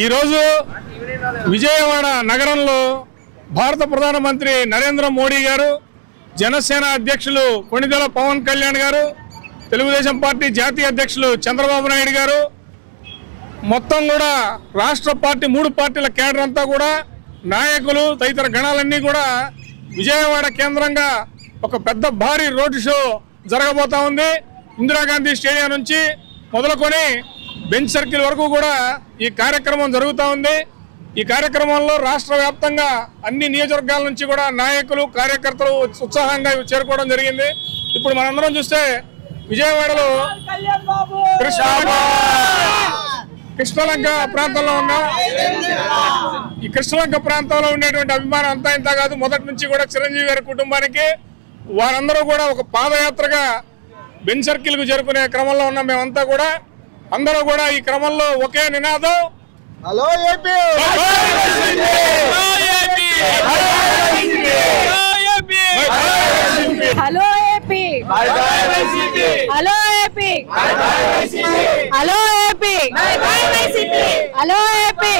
ఈరోజు విజయవాడ నగరంలో భారత ప్రధానమంత్రి నరేంద్ర మోడీ గారు, జనసేన అధ్యక్షులు కొణిదెల పవన్ కళ్యాణ్ గారు, తెలుగుదేశం పార్టీ జాతీయ అధ్యక్షులు చంద్రబాబు నాయుడు గారు, మొత్తం కూడా రాష్ట్ర పార్టీ 3 పార్టీల కేడర్ అంతా కూడా నాయకులు తదితర గణాలన్నీ కూడా విజయవాడ కేంద్రంగా ఒక పెద్ద భారీ రోడ్ షో జరగబోతా ఉంది. ఇందిరాగాంధీ స్టేడియం నుంచి మొదలుకొని బెంచ్ సర్కిల్ వరకు కూడా ఈ కార్యక్రమం జరుగుతూ ఉంది. ఈ కార్యక్రమంలో రాష్ట్ర వ్యాప్తంగా అన్ని నియోజకవర్గాల నుంచి కూడా నాయకులు, కార్యకర్తలు ఉత్సాహంగా చేరుకోవడం జరిగింది. ఇప్పుడు మనందరం చూస్తే విజయవాడలో కృష్ణలంక ప్రాంతంలో ఉన్నాం. ఈ కృష్ణలంక ప్రాంతంలో ఉండేటువంటి అభిమానం అంతా ఇంత కాదు. మొదటి నుంచి కూడా చిరంజీవి గారి కుటుంబానికి వారందరూ కూడా ఒక పాదయాత్రగా బెంచ్ సర్కిల్ కు చేరుకునే క్రమంలో ఉన్నాం. మేమంతా కూడా అందరూ కూడా ఈ క్రమంలో ఒకే నినాదం, hello AP, hello AP, hello AP, hello AP, hello AP, hello AP.